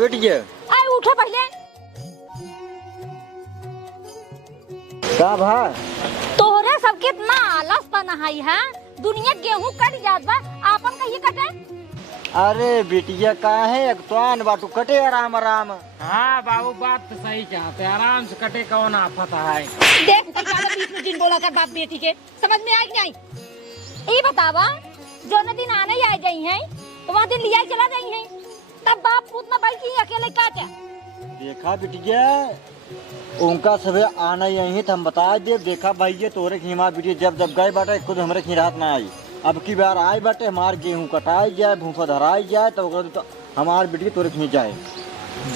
हाँ बेटिया आए उठो पहले। का भा तोहरे सबके इतना आलस पनाई है। दुनिया गेहूं कट जात बा, आपन कहिए कटे। अरे बेटिया काहे अगतवान बाटू कटे आराम आराम। हाँ बाबू बात तो सही चाहते, आराम से कटे कौन आफत है। देख ज्यादा बीच में जिन बोला कर बाप बेटी के, समझ में आई कि नहीं? ये बतावा जो न दिन आने आ गई हैं तो वहाँ दिन लिया चला गई हैं, तब बाप पूत न बैठी अकेले काटे। देखा बेटिया उनका सबे आना यही था, हम बता दे। देखा भाई तोरे खीमा बेटी जब जब गए बाटे खुद हमरे खी रात ना आई। अब की बार आए बाटे हमार गेहूं कटाई जाए, भूसा धराई जाए तो हमार बेटी तोरे खी जाए।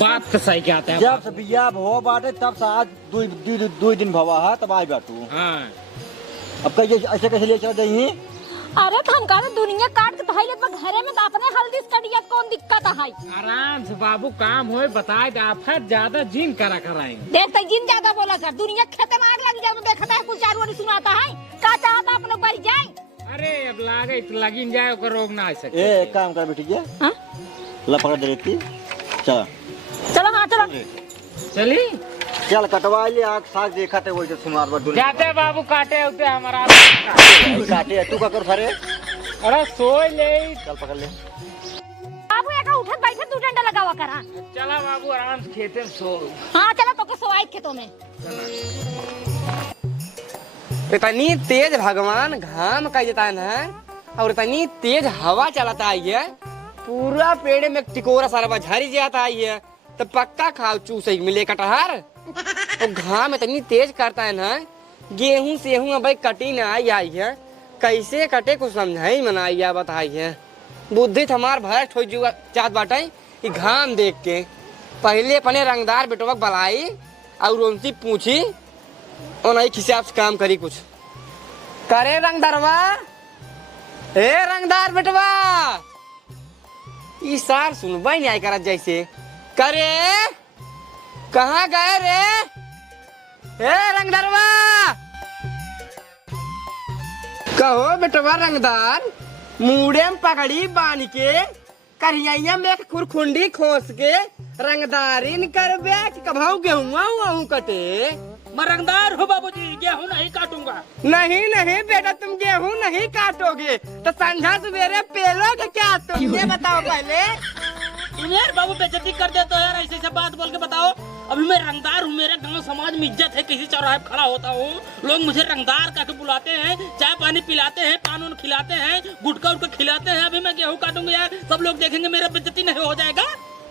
बात तो सही कहते हैं। जब से बिया भो बाटे तब से आज दो दिन भवा है तब आई बाटू। हाँ। अब कहीं ऐसे कैसे ले चला जाइए? अरे हम कहा दुनिया काट के धइले पर घरे में तो अपने हल्दी कटिया कौन दिक्कत है? आराम से बाबू काम होए बताए दे, आफत ज्यादा जिन करा कराएंगे। देख जिन ज्यादा बोला कर, दुनिया खेते में आग लग जाए तो देखता है कुछ चार वाली सुनाता है का चाहता आप लोग बढ़ जाए। अरे अब लागे तो लगिन जाए ओकर रोग ना आ सके। ए काम कर बेटी जी, हाँ? ला पकड़ दे देती। चल चलो हाँ चलो चली चल कटवा ले आग साग देखा थे वही सुनार पर दुनिया जाते बाबू काटे होते हमारा काटे तू का कर सारे। अरे सोए ले। चल पकड़ ले बाबू एक उठत बैठे दू डंडा लगावा करा। चला बाबू आराम से खेते में सो। हाँ चलो तो के सोवाई खेतों में। इतनी तेज भगवान घाम का देता है और इतनी तेज हवा चलाता है, पूरा पेड़ में टिकोरा सारा झरी जाता है तो पक्का खाओ चूसे मिले कटहर। और घाम इतनी तेज करता है ना, गेहूं सेहूं अब कटी ना आई है, कैसे कटे कुछ समझाई मनाई बताई है। बुद्धि हमार भरट हो जात बाटे कि घाम देख के पहले अपने रंगदार बेटवा बलाई और उनसे पूछी और नहीं हिसाब से काम करी कुछ करे। रंगदारवा ए रंगदार बेटवा ई सार सुनबा नहीं आई करत जैसे करे। कहाँ गए रे ए रंगदारवा? कहो बेटवा रंगदार, मुड़े में पकड़ी बांध के करिया में खुरखुंडी खोस के रंगदारी न करबे कि कभाऊ गेहूं कटे। मैं रंगदार हूँ बाबूजी, गेहूं नहीं काटूंगा। नहीं नहीं बेटा तुम गेहूं नहीं काटोगे तो संझा सवेरे पेलोगे क्या तुम? ये बताओ पहले। यार बाबू बेइज्जती कर देते हो यार, ऐसे ऐसे बात बोल के बताओ। अभी मैं रंगदार हूँ, मेरे गांव समाज में इज्जत है, किसी चौराहे पे खड़ा होता हूँ लोग मुझे रंगदार कहकर बुलाते हैं, चाय पानी पिलाते हैं, पान उन खिलाते हैं, गुटखा उटका खिलाते हैं। अभी मैं गेहूं काटूंगा यार, सब लोग देखेंगे, मेरा बेइज्जती नहीं हो जाएगा?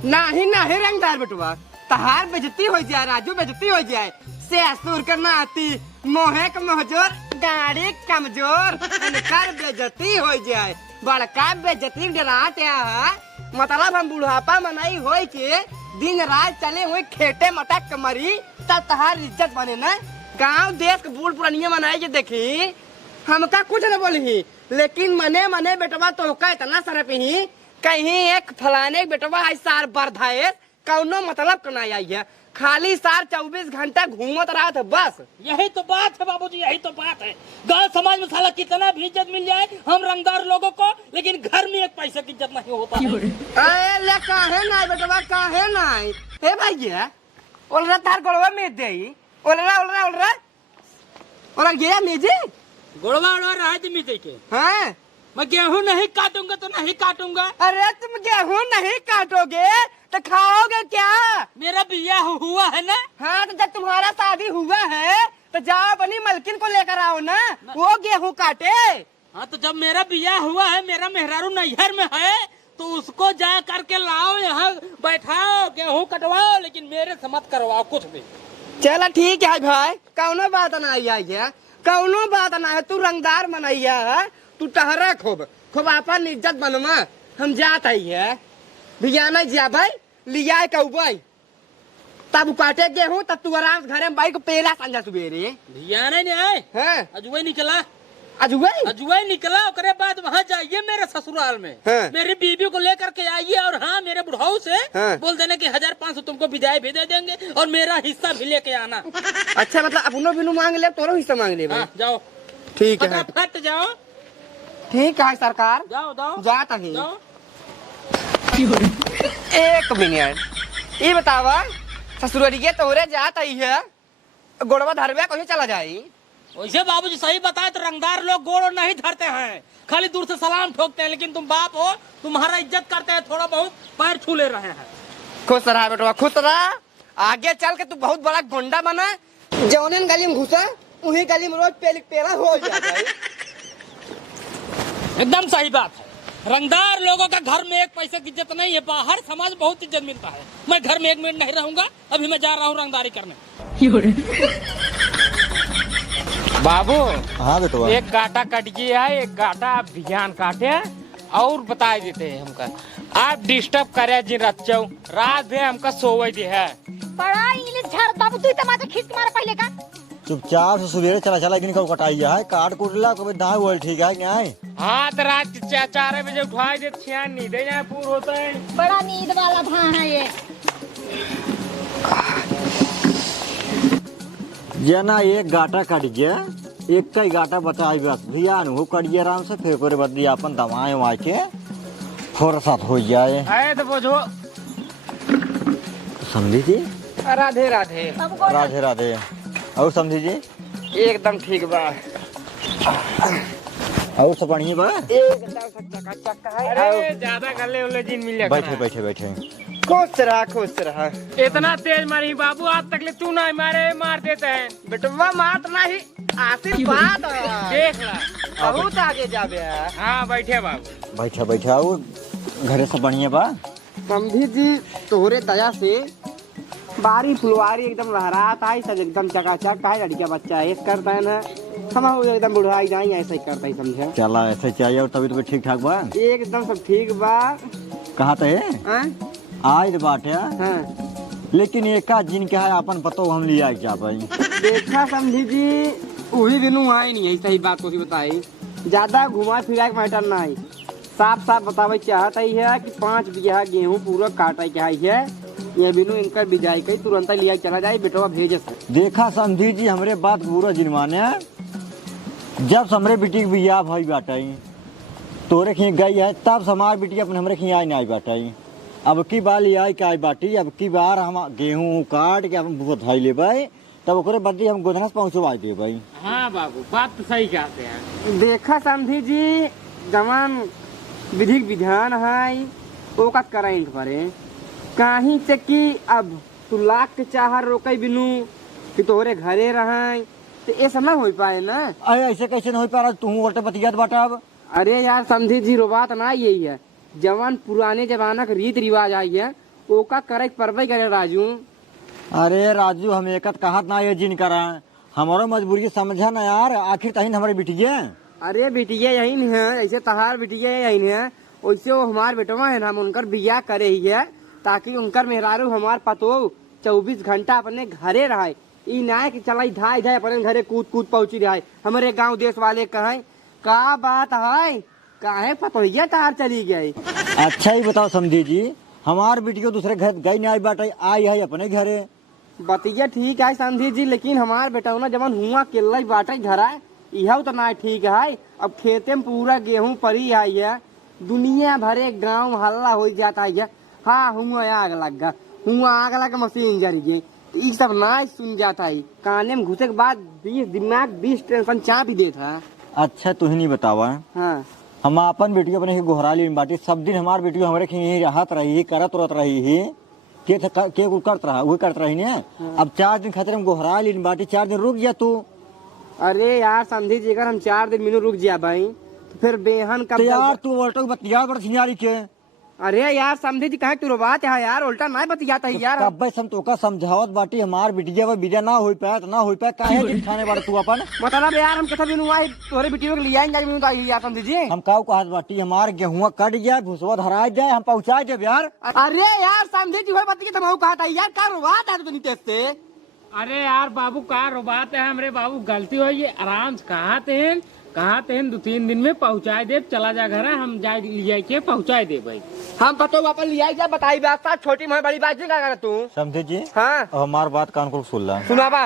नहीं नहीं रंगदार बेटवा, तहार बेइज्जती हो जाए, राजू बेइज्जती हो जाए, से असुर करना आती, मोहे का महजोर, गाड़ी कमजोर, कर बेइज्जती हो जाए। बड़का बेइज्जती डराते है, मतलब हम बुढ़ापा मनाई हो के दिन रात चले हुए खेते मटक के मरी तब तहार इज्जत बने ना। गांव देश के बूढ़ पुरानिया मनाई के देखी, हमका कुछ न बोली, लेकिन मने मने बेटवा तो का इतना सरप ही कहीं एक फलाने बेटवा है सार बरधाए कौनो मतलब करना आई है, खाली सार 24 घंटा घूमत रहा था बस। यही तो बात है बाबूजी, यही तो बात है। गांव समाज में साला कितना भी इज्जत मिल जाए हम रंगदार लोगों को, लेकिन घर में एक पैसे की इज्जत नहीं होता है। ले काहे ना बेटवा काहे ना हे भैया ओलरा तार गोड़वा में देई ओलरा ओलरा ओलरा ओलरा गया मेजे गोड़वा उड़वा रहा है मिटे के। हाँ मैं गेहूं नहीं काटूंगा तो नहीं काटूंगा। अरे तुम गेहूं नहीं काटोगे तो खाओगे क्या? मेरा बिया हुआ है ना। हाँ तो जब तुम्हारा शादी हुआ है तो जाओ अपनी मलकिन को लेकर आओ ना, वो गेहूं काटे। हाँ तो जब मेरा बिया हुआ है, मेरा मेहरारू नैहर में है, तो उसको जा करके लाओ, यहाँ बैठाओ, गेहूं कटवाओ, लेकिन मेरे से मत करवाओ कुछ भी। चलो ठीक है भाई, कौनो बात ना है, कौनो बात ना है। तू रंगदार मनैया है, तू टहरा खूब खूब अपन इज्जत बनवा। हम जात है भैया नहीं जा भाई लिया कौबई तब काटे गेहूं तब तू आराम से घरे में बाइक पेला संजा सुबेरे भिया नहीं आए हैं अजुए निकला अजुए निकला। ओकरे बाद वहाँ जाइए मेरे ससुराल में, हाँ। मेरी बीबी को लेकर के आइए, और हाँ मेरे बुढ़ाऊ से हाँ। बोल देने की 1500 तुमको विदाई भी दे देंगे और मेरा हिस्सा भी लेके आना। अच्छा मतलब अपनो बिनु मांग ले तोरो हिस्सा मांग ले भाई। हाँ, जाओ ठीक है फटाफट जाओ। ठीक है सरकार जाओ जाओ जाता ही जाओ। 1 मिनट ये बतावा ससुररिये तोरे जात आई है गोड़वा धरवे कहीं चला जाई। वैसे बाबूजी सही बताए तो रंगदार लोग गोड़ नहीं धरते हैं, खाली दूर से सलाम ठोकते हैं। लेकिन तुम बाप हो, तुम्हारा इज्जत करते हैं, थोड़ा बहुत पैर छू ले रहे हैं। खुश रहा बेटवा खुश रहा। आगे चल के तू बहुत बड़ा गुंडा बना, जौन गली में घुसा उन्हीं गली में रोज पेला हो जाता है। एकदम सही बात है। रंगदार लोगों का घर में एक पैसे की इज्जत नहीं है, बाहर समाज बहुत इज्जत मिलता है। मैं घर में 1 मिनट नहीं रहूंगा, अभी मैं जा रहा हूँ रंगदारी करने। बाबू हाँ बेटवा। एक गाटा कट गया है, एक गाटा आप ध्यान काटे और बता देते हैं हमका। आप डिस्टर्ब करे जिन रचौ रात भे हमका सोवे दे है। बड़ा इंग्लिश झाड़ बाबू तू टमाटर खींच के मारा पहले का। चुपचाप से सुबह चला चला कि कब कटाई है काट कुटला कभी दाए वो ठीक है क्या है। हाँ तो रात 4 बजे उठा दे, छियान नहीं दे यहाँ पूर होता है। बड़ा नींद वाला भां है ये। जना एक गाटा कट गया, एक का ही गाटा बचा है बस भैया वो कट गया आराम से, फिर कोई बदली अपन दवाएं वहाँ के फुर्सत हो जाए। आए तो बोझो समझी जी। राधे राधे। राधे राधे। और समझी जी एकदम ठीक बा। और सब बढ़िया बा। अरे ज्यादा गले उले जिन मिल बैठे बैठे बैठे। खुश रहा खुश रहा। इतना तेज मारी बाबू, आज तक ले तू ना मारे मार देते हैं। बेटवा मात नहीं आशीर्वाद देख ला बहुत आगे जाबे। हाँ बैठे बाबू। बैठे बैठे। और घरे सब बढ़िया बा। समझी जी तोहरे दया से बारी फुलवारी एकदम लहराता है, सब एकदम चकाचक है। लड़किया बच्चा ऐस करता है ना, हम एकदम बुढ़ाई जाए ऐसा ही करता है समझे। चला ऐसे चाहिए। और तभी तो ठीक ठाक बा। एकदम सब ठीक बा। कहाँ तो है हाँ? आज बात है। हाँ। लेकिन एक का जिन के है अपन पतो हम लिया जा पाई। देखा समझी जी वही दिनों आए नहीं है, सही बात को बताई। ज्यादा घुमा फिरा के मैटर ना है, साफ साफ बतावे चाहता ही है कि 5 बीघा गेहूँ पूरा काटा के आई है। ये बिनु इनका बिजाई कई तुरंत लिया चला जाए बेटवा भेजे से। देखा समझी जी हमरे बात पूरा जिनवाने जब हमरे बेटी की बियाह भाई बाटाई तोरे खी गई है, तब हमार बेटी अपने हमरे खी आई नहीं बाटाई। अब की बार ले आई का बाटी, अब की बार हम गेहूँ काट के अपन बहुत धाई ले भाई, तब ओकरे बदली हम गोधना से पहुँचवा दे भाई। हाँ बाबू बात तो सही कहते हैं। देखा समझी जी जवान विधिक विधान है ओका करेंट परे कहीं से कि अब तू लाख के चाह रोके बिनु कि तोहरे घरे रहे तो ये सब ना हो पाए ना। अरे ऐसे कैसे नहीं हो पा रहा, तू उल्टे बतियात बाटा। अब अरे यार समझी जी रो बात ना यही है, जवान पुराने जमाना का रीत रिवाज आई है ओका करे परवे करे राजू। अरे राजू हम एक कहत ना ये जिन करा, हमारो मजबूरी समझा ना यार। आखिर तहीन हमारी बिटिया। अरे बिटिया यही नहीं है, ऐसे तहार बिटिया यही नहीं है, वैसे वो हमार बेटवा है ना, हम उनकर बियाह करे ही है ताकि उनकर मेहरारू हमार पतो 24 घंटा अपने घरे रहे। ई ना कि चला धाई धाई अपने घरे कूद कूद पहुंची रहे। हमारे गांव देश वाले कहे का बात है काहे पतोहिया तार चली गई। अच्छा ही बताओ समझी जी, हमार बेटी को दूसरे घर गई नहीं आई बाटा, आई है अपने घरे। बतिया ठीक है समझी जी, लेकिन हमार बेटा ना जब हुआ केला बाटे घर यह तो ना ठीक है। अब खेते में पूरा गेहूं पड़ी आई है, दुनिया भरे गांव हल्ला हो जाता है। हाँ हुआ आग लग गया, हुआ आग लगा मशीन जरी गई, ये सब ना सुन जाता है। काने में घुसे के बाद 20 दिमाग 20 टेंशन चाह भी देता। अच्छा तू ही नहीं बतावा। हाँ हम अपन बेटी अपने गोहरा ली बाटी, सब दिन हमार बेटी हमारे यही रहत रही करत उरत रही ही के करत रहा वही करत रही ने। अब 4 दिन खातिर हम गोहरा ली बाटी, 4 दिन रुक जा तू। अरे यार समझी जी अगर हम 4 दिन मिनू रुक जा भाई तो फिर बेहन का यार तू उल्टा बतिया बड़ सिनारी के। अरे यार समझी जी कहे तू बात है यार, उल्टा ना बतियाता है यार। कब सम तो का समझावत बाटी हमार बिटिया व बिटिया ना हो पाए तो ना हो पाए, काहे दिन खाने बाड़ तू अपन। मतलब यार हम कथा बिनु आई तोरे बेटियों को ले आएंगे बिनु तो आई यार समझी जी। हम काऊ कहत बाटी हमार गेहुआ कट जाए भुसवा धरा जाए हम पहुंचा दे यार। अरे यार समझी जी होय बतिया तुम कहा था यार का बात है तो नीते से। अरे यार बाबू का रो बात है, हमरे बाबू गलती हो ये आराम से कहा थे 2-3 दिन में पहुँचाए दे, चला जा घर हम जाए ले के पहुँचाए दे भाई। हम पतो वापस ले आई जा बताई बात छोटी मैं बड़ी बात क्या कर तू समझे जी। हाँ अब हमार बात कान को सुन ला, सुनाबा।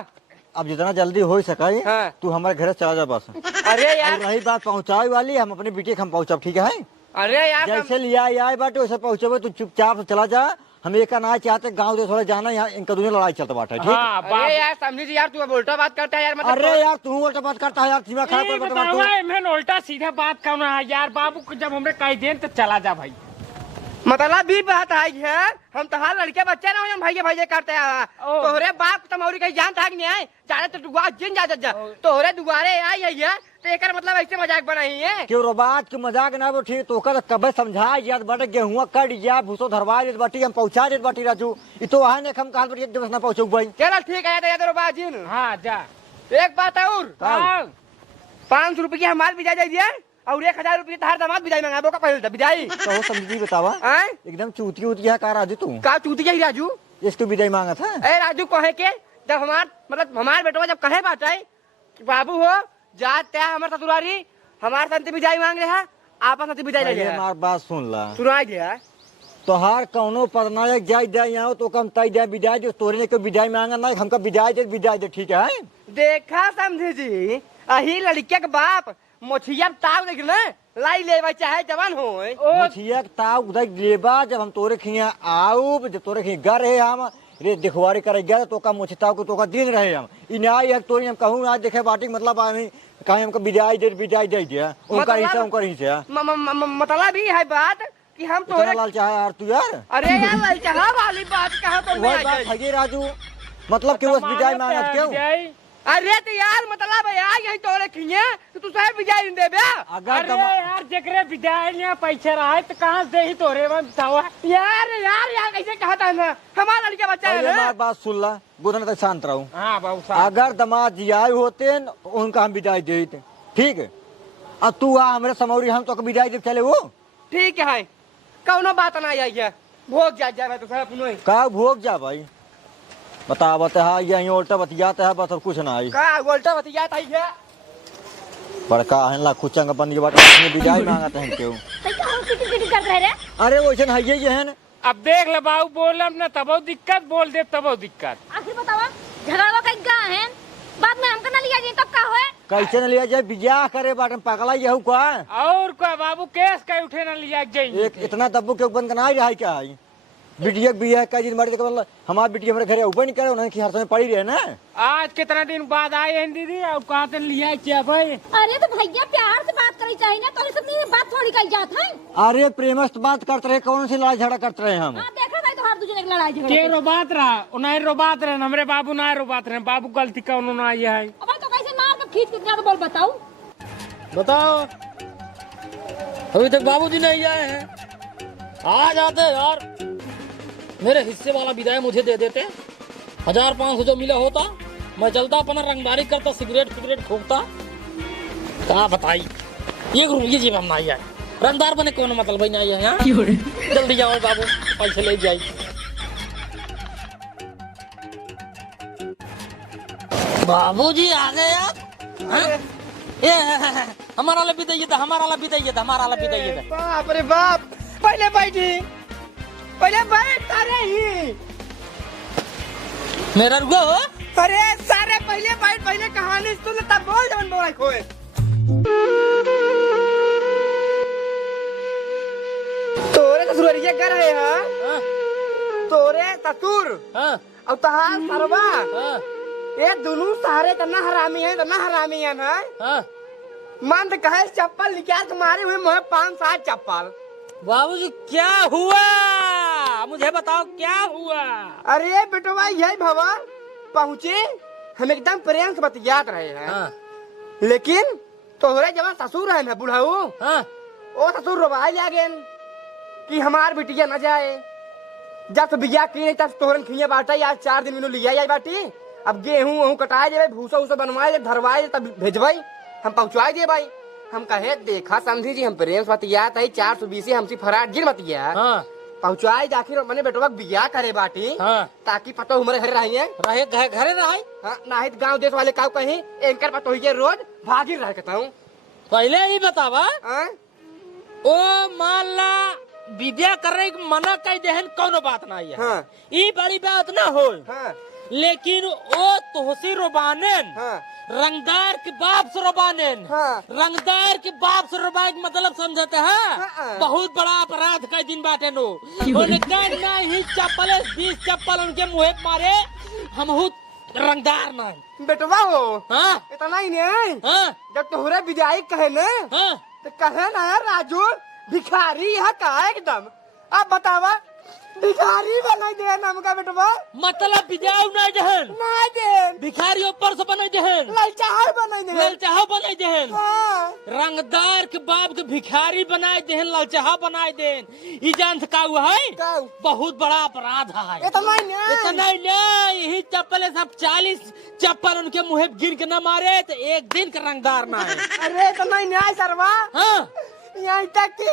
अब जितना जल्दी हो सके हाँ। तू हमारे घर चला जा बस। अरे यार और रही बात पहुँचाए वाली, हम अपनी बिटिया हम पहुँचा ठीक है। अरे यार जैसे लिया आए बाटे वैसे पहुँचे तू चुपचाप से चला जा, हम एक ना चाहते गांव दे थोड़ा जाना, यहाँ इनका दूसरी लड़ाई चलता बाटा ठीक। हाँ अरे यार समझी जी यार, तू अब उल्टा बात करता है यार, मतलब अरे यार तू उल्टा बात करता है यार, सीमा खराब कर बैठा तू। मैं उल्टा सीधा बात करना है यार बाबू को, जब हमने कह दें तो चला जा भाई। मतलब भी बात आई है, हम तहार लड़के बच्चे ना हो, हम भाई भाई करते हैं। तोहरे बाप तमौरी कहीं जान था कि नहीं आए, जाने तो दुआ जिन जा तोहरे दुआरे आई है, तो एक मतलब ऐसे मजाक बनाई है। क्यों रो बात के मजाक ना वो ठीक, तो कर कबे समझा याद बटे गेहुआ कट जा भूसो धरवा देत बाटी, हम पहुंचा देत बाटी राजू। ई तो वहां ने हम कहां पर एक दिवस ना पहुंचू भाई। चल ठीक है तेरे बाजिन। हाँ जा। एक बात और, 500 रुपये की हमारे बिजाई दे दिया और 1000 रुपये तार दामाद बिजाई मंगाबो का पहले बिजाई। तो हो समझी बतावा, एकदम चूती उती है का राजू तू का चूती है राजू, इसको विदाई मांगा था। ए राजू कहे के जब हमार बेटवा जब कहे बात आई बाबू हो जाते हमारे ससुरारी हमारे संति बिजाई मांग रहे हैं, आपस में बिजाई ले पहले हमार बात सुन ला, सुनाई दिया तोहार कौनो परनायक जाय दे यहाँ तो कम तय दे विदाई, जो तोरे ने को विदाई मांगा ना, हमका विदाई दे ठीक है। देखा समझे जी, अही लड़के के बाप मोछिया ताव देख ले लाई लेवा चाहे जवान हो मोछिया ताव उधर लेबा, जब हम तोरे खिया आऊ, जब तोरे खिया घर है हम रे दिखवारी करे गया तो का मोछताव को तो का दिन रहे हम इनाई है तोरी हम कहूं आज देखे बाटी मतलब आमी कहीं हमको विदाई दे दिया उनका हिस्सा उनका हिस्सा मतलब ही है बात कि हम तोरे लाल चाह यार तू यार। अरे यार लाल चाह वाली बात कहां तो वही बात है राजू, मतलब क्यों विदाई मांगत क्यों? अरे तो यार मतलब यार यही तोरे खिए तो तू साहब विदाई दे बे। अरे यार जकरे विदाई लिया पैसा रहा तो कहां से ही तोरे में बतावा यार कैसे कहता है हमारा लड़का बच्चा है ना। बात सुन ला गोदन तक शांत रहूं। हां बाबू साहब, अगर दामाद जी आए होते उनका हम विदाई देते ठीक है, अब तू आ हमरे समौरी हम तो विदाई दे चले वो ठीक है, कौनो बात ना आई है, भोग जा तो साहब नहीं का भोग जा भाई बता बता यही उल्टा बतियाता है बस और कुछ ना आई का उल्टा बतियाता है बड़का है ला कुचंग बंद के बात में विदाई मांगते हैं क्यों? कर रहे रे? अरे वैसे है ये है ना, अब देख ले बाबू बोलम ना तबो दिक्कत, बोल दे तबो दिक्कत। आखिर बतावा झगड़ा कहीं का है, बाद में हमका ना लिया जाए तब का होए? कैसे न लिया जाए, बियाह करे बाटन पगला यहू का और का बाबू केस का उठे ना लिया जाए। एक इतना दब्बू के बंद करना रहा है क्या है बिटिया बियाह का दिन मर के मतलब हमार बिटिया हमारे घर ऊपर नहीं करे उन्होंने की हर समय पड़ी रहे ना। आज कितना दिन बाद आए हैं दीदी और कहाँ से लिया क्या भाई? अरे तो भैया प्यार से बात करी चाहिए ना, तो सब बात थोड़ी कही जात है। अरे प्रेमस्त बात करते रहे, कौन सी लड़ाई झगड़ा करते रहे हम? देखा भाई तो हर दूसरे की लड़ाई झगड़ा के रोबात रहा उन्हें रोबात रहे, हमरे बाबू ना रोबात रहे, बाबू गलती का उन्होंने आई है। अब तो कैसे मार के खींच कितना तो बोल बताओ अभी तक बाबूजी नहीं आए हैं, आ जाते यार मेरे हिस्से वाला विदाई मुझे दे देते, 1500 जो मिला होता मैं चलता अपना रंगदारी करता, सिगरेट फूकता। क्या बताई ये जीवन हम नहीं आए, रंगदार बने कौन मतलब भाई नहीं है। जल्दी जाओ बाबू पैसे ले जाए। बाबूजी आ गए आप, ये हमारा वाला भी दे, हमारा वाला भी दे, हमारा वाला भी दे। बाप रे बाप, पहले बैठी पहले बैठ सारे ही मेरा रुको हो। अरे सारे पहले बैठ, पहले कहानी सुन तब बोल जवन बोला खोए। तोरे ससुरिया कर है हां, तोरे ससुर और तहार सरवा ये दोनों सारे तना हरामी है ना। मन तो कहे चप्पल निकाल के मारे हुए मोह 5-7 चप्पल। बाबूजी क्या हुआ मुझे बताओ क्या हुआ? अरे बेटवा यही भवा पहुँचे, हम एकदम प्रेम से बतियात रहे हैं लेकिन तोहरे जब ससुर है ना बुढ़ाऊ, वो ससुर रोवाई लागे कि हमार बिटिया न जाए। जब तो बिया की नहीं तब तोहरन खिया बाटा आज 4 दिन में लिया जाए बाटी, अब गेहूं कटाए जाए, भूसा बनवाए धरवाए तब भेजवाई, हम पहुँचवाई दे भाई। हम कहे देखा समझी जी हम प्रेम से बतियात है, 420 हमसे फराट गिर बतिया पहुँचाए जाखिर मैंने बेटवा बिया करे बाटी ताकि पतो हमारे घर रहे घरे रहे ना गाँव देश वाले का कहीं एंकर पतो ही रोज भागी रह कहता हूँ। पहले ही बतावा ओ माला विद्या करे मना कह देहन कोनो बात नहीं है, ये बड़ी बात ना हो। लेकिन ओ तोहसी रोबानेन रंगदार के बाप से रोबाने हाँ। रंगदार के बाप से रोबाए के मतलब समझते हैं हाँ। बहुत बड़ा अपराध का दिन बाटे नो उनका नहीं चप्पल 20 चप्पल उनके मुँह मारे हम रंगदार ना बेटवा हो हाँ इतना ही नहीं हाँ जब तोहरे विदाई कहे न हाँ तो कहे ना राजू भिखारी है का एकदम अब बतावा भिखारी बना दे हमका बेटवा मतलब बिजाऊ नहीं जहन नहीं दे भिखारी ऊपर से बने जहन ललचाहर बना दे ललचाहा बनाए जहन हाँ रंगदार के बाप के भिखारी बनाए देहन ललचाहा बनाए देन ई जान का हुआ है काऊ बहुत बड़ा अपराध है इतना ही नहीं इतना ही नहीं यही चप्पल सब 40 चप्पल उनके मुँह गिर के न मारे तो एक दिन का रंगदार ना है अरे इतना ही नहीं सरवा हाँ यहाँ तक कि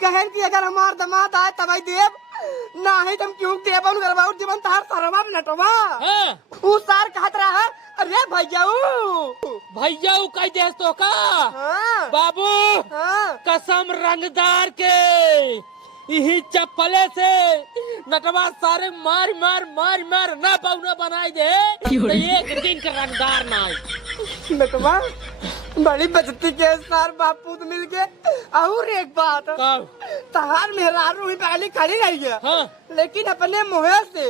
कहन की अगर हमार दामाद आए तब देव ना ही तुम क्यों देव करवाओ जीवन तार सरवा नटवा हाँ उस सार कहत रहा है अरे भैया भैया कह दे तो का हाँ बाबू हाँ कसम रंगदार के यही चप्पले से नटवा सारे मार मार मार मार ना पाउना बनाए दे तो एक दिन का रंगदार ना आए बेटवा बड़ी बचती के सार बापूत मिल के और एक बात कब तहार मेहरारू ही पहले खड़ी रही है हाँ लेकिन अपने मुँह से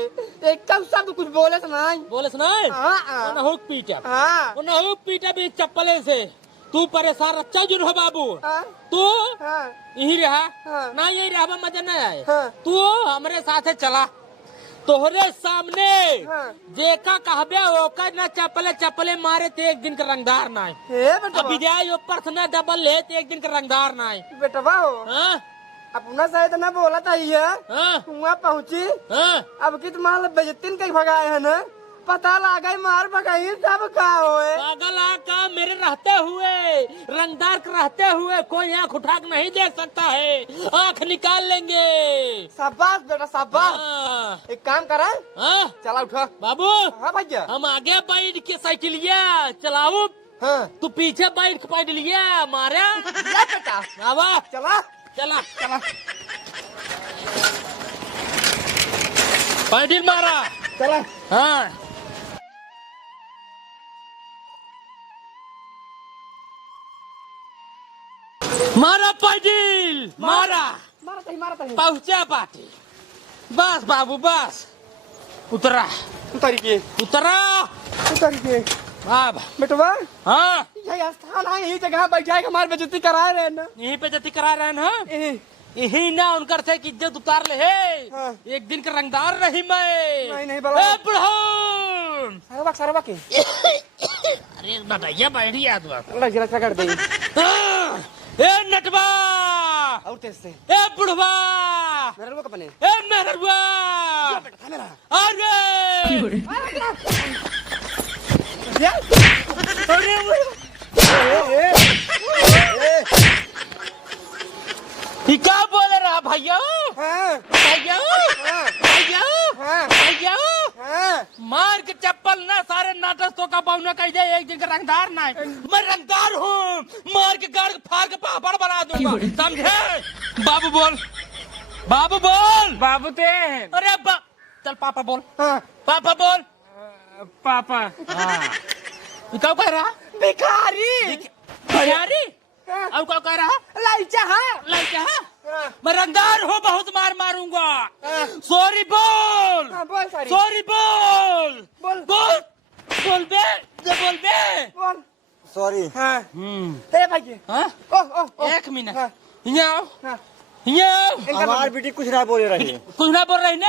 एक कम शब्द कुछ बोले नहीं बोले सुनाए हाँ नहुक पीटा हाँ नहुक पीटा भी चप्पले से तू परेशान अच्छा जुड़ हो बाबू हाँ तू हाँ यही रहा हाँ। ना यही रहा मजा नहीं आए हाँ। तू हमरे साथे चला तोहरे सामने हाँ। जेका कहबे ओकर ना चप्पले चप्पले मारे ते एक दिन का रंगदार ना आए हे अब बेटवा विजय ऊपर से ना डबल ले ते एक दिन का रंगदार ना आए बेटवा हो हाँ अपना शायद ना बोला था ये हाँ वहाँ पहुँची हाँ अब की तुम्हारा बेजतीन कहीं भगाए है ना पता लगा मार भगाई सब का होए पागल का मेरे रहते हुए रंगदार के रहते हुए कोई आँख उठा के नहीं देख सकता है आँख निकाल लेंगे शाबाश बेटा शाबाश हाँ एक काम करा हाँ चला उठा बाबू हाँ भैया हम आगे बैठ के साइकिलिया चलाऊ हाँ तू पीछे बैठ के पैदलिया मारे या बेटा आवा चला चला चला पैदल मारा चला हाँ मारा पैदल मारा मारा तही पहुंचा पार्टी बस बाबू बस उतरा उतारी के उतरा उतारी के अब बेटवा हाँ यही स्थान है यही जगह बैठा के हमारी बेइज्जती कराए रहे ना यहीं पे जति करा रहे हैं हाँ? ए, यही ना उनकर से कि इज्जत उतार ले है हाँ। एक दिन का रंगदार रही मैं नहीं बाबा ए बुढ़ऊ सरवा के अरे बताइए बैठी याद लग जरा कर दे ए नटवा और तेज से ए बुढ़वा मेरे लोग अपने ए मेहरवा बेटा था मेरा अरे ये क्या बोल रहा भैया हाँ भैया हाँ भैया हाँ भैया हाँ मार के चप्पल ना सारे नाटक तो का पाउना कह दे एक दिन का रंगदार ना है मैं रंगदार हूँ मार के गाड़ के फाड़ के पापड़ बना दूंगा समझे बाबू बोल बाबू बोल बाबू ते अरे चल पापा बोल हाँ पापा बोल पापा ये क्या कह रहा भिखारी भिखारी अब क्या कह रहा लाइचा है लड़का हाँ मैं रंगदार हूँ बहुत मार मारूंगा सॉरी बोल हाँ, बोल सारी सॉरी बोल बोल बोल बोल बे बोल सॉरी हाँ ए भाई हाँ? ओ एक मिनट हाँ यहाँ आओ, हाँ यहाँ आओ। हमारी बेटी कुछ ना बोले रही कुछ ना बोल रही ना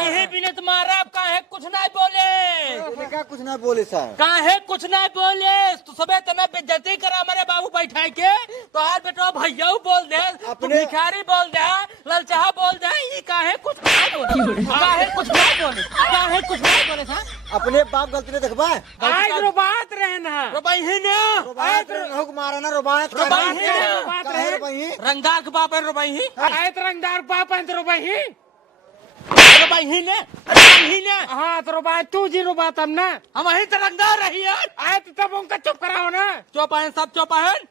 यही बिना तुम्हारा अब काहे कुछ ना बोले क्या कुछ ना बोले सर काहे कुछ ना बोले तू सबे तना बेइज्जती करा हमारे बाबू बैठा के तो आज बेटा भैया बोल दे अपने भिखारी बोल दे ललचाहा बोल दे ये काहे कुछ ना बोले काहे कुछ ना बोले काहे कुछ ना बोले था अपने बाप गलती ने देखबा आज रोबात रहना रोबाई है ना रोबायत नहुक मारा ना रोबायत रोबायत काहे रोबाई रंगदार के बाप है रोबाई ही आयत रंगदार पापा तो रोबाही रोबाई ही ने ही ने हाँ तो रोबा तू जी रोबात हम ना हम वही तो रंगदार रही है आयत तब उनका चुप कराओ ना चौपाहन सब चौपाहन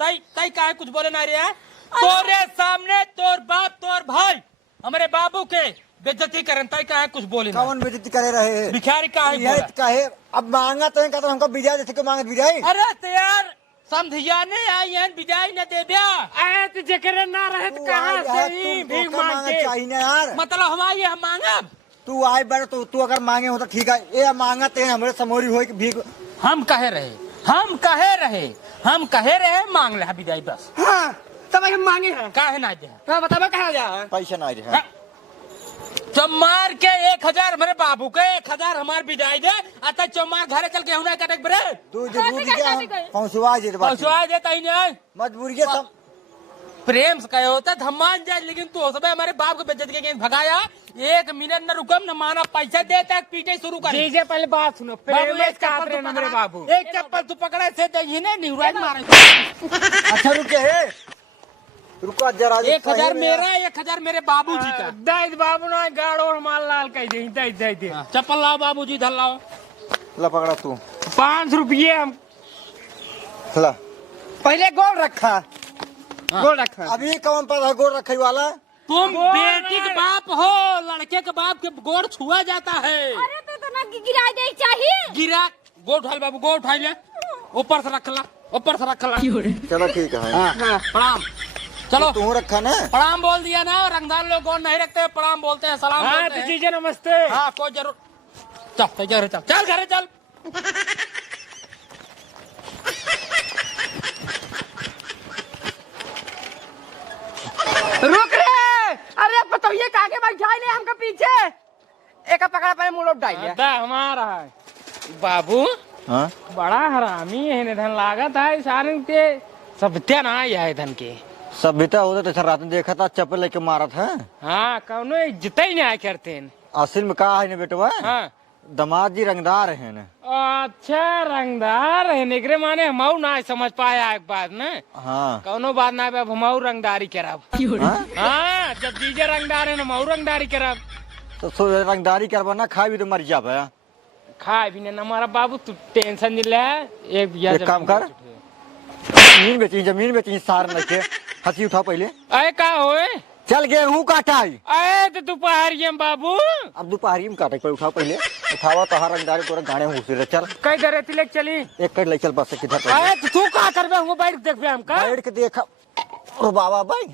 तई तई काहे कुछ बोले ना रे तोरे सामने तोर बाप तोर भाई हमारे बाबू के बेइज्जती करन तय का है कुछ बोली ना कौन बेइज्जती करे रहे भिखारी का है ये बोला। कहे अब मांगा तो कहता हमको विजय जैसे को मांगे विजय अरे तैयार समझिया ने आई है विदाई न दे दिया आए तो जकरे ना रहे तो कहाँ से ही भीख मांग के चाहिए ना यार मतलब हमारी हम मांगा तू आए बैठ तो तू अगर मांगे हो तो ठीक है ये मांगा ते हमारे समोरी हो कि भीख हम कहे रहे मांग ले विदाई बस हाँ तब हम मांगे हैं काहे ना दे हाँ बताबे कहाँ जा पैसा ना रहे चमार के 1000 मेरे बाबू के 1000 हमार विदाई दे अतः चमार घरे चल के हुना कटक बरे तू जरूर क्या पहुंचवा जे पहुंचवा देता ही नहीं मजबूरी के सब प्रेम से कहे होता हम मान जाए लेकिन तू हो सब हमारे बाप को बेइज्जती के भगाया 1 मिनट न रुकम न माना पैसा दे तक पीटे शुरू कर जीजे पहले बात सुनो बाबू प्रेम एक का चप्पल तू मेरे पकड़ा बाबू एक चप्पल तू पकड़े से दही ने निहुराज मारे अच्छा रुके है रुको जरा 1000 मेरा 1000 मेरे बाबूजी का दाई बाबू ना गाड़ो माल लाल कह दे दाई दाई दे चप्पल लाओ बाबूजी धर लाओ ला पकड़ा तू 5 रुपये हम ला पहले गोल रखा गोल रखा अभी कौन पर गोड़ रखे वाला तुम बेटी के बाप हो लड़के के बाप के गोड़ छुआ जाता है अरे तो इतना गिरा दे चाहिए गिरा गोड़ उठा बाबू गोड़ उठा ले ऊपर से रख ला चलो ठीक है प्रणाम चलो तू रखा ना प्रणाम बोल दिया ना और रंगदार लोग गोड़ नहीं रखते प्रणाम बोलते हैं सलाम हाँ बोलते तो हैं जीजे नमस्ते हाँ कोई जरूर चल घरे चल रुक रे अरे पतोहिए कागे बैठा ले हमके पीछे एक पकड़ा पहले मुंह डाल लिया दा हमारा है बाबू हाँ बड़ा हरामी है ने धन लागत है सारे के सबते ना आया है धन के सभ्यता होता तो रात में देखा था चप्पल लेके मारा था हाँ कौनो इज्जत ही नहीं आया करते हैं असल में कहा है ना बेटवा हाँ दामाद जी रंगदार है ना अच्छा रंगदार है निकरे माने हमाऊ ना समझ पाया एक बात ना हाँ कौनो बात ना अब हमाऊ रंगदारी कराब हाँ? हाँ जब जीजे रंगदार है हमाऊ रंगदारी कराब तो सो रंगदारी करवाना खा भी तो मर जा पाया खाए भी ना हमारा बाबू तू टेंशन नहीं ले एक बिया एक काम कर जमीन बेची सार न के हंसी उठा पहले अरे का होए चल गेहूं काटाई अरे तो दोपहर बाबू अब दोपहर में काटे कोई उठा पहले उठावा तो हर रंगदारी तोरा गाने घुसे चल कई दरे तिलक चली एक कर ले चल बस किधर अरे तो तू का करबे हम बैठ देखबे हम का बैठ के देखा ओ बाबा भाई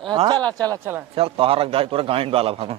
चला चला चला चल तोहार रंगदारी तोरा गाने वाला हम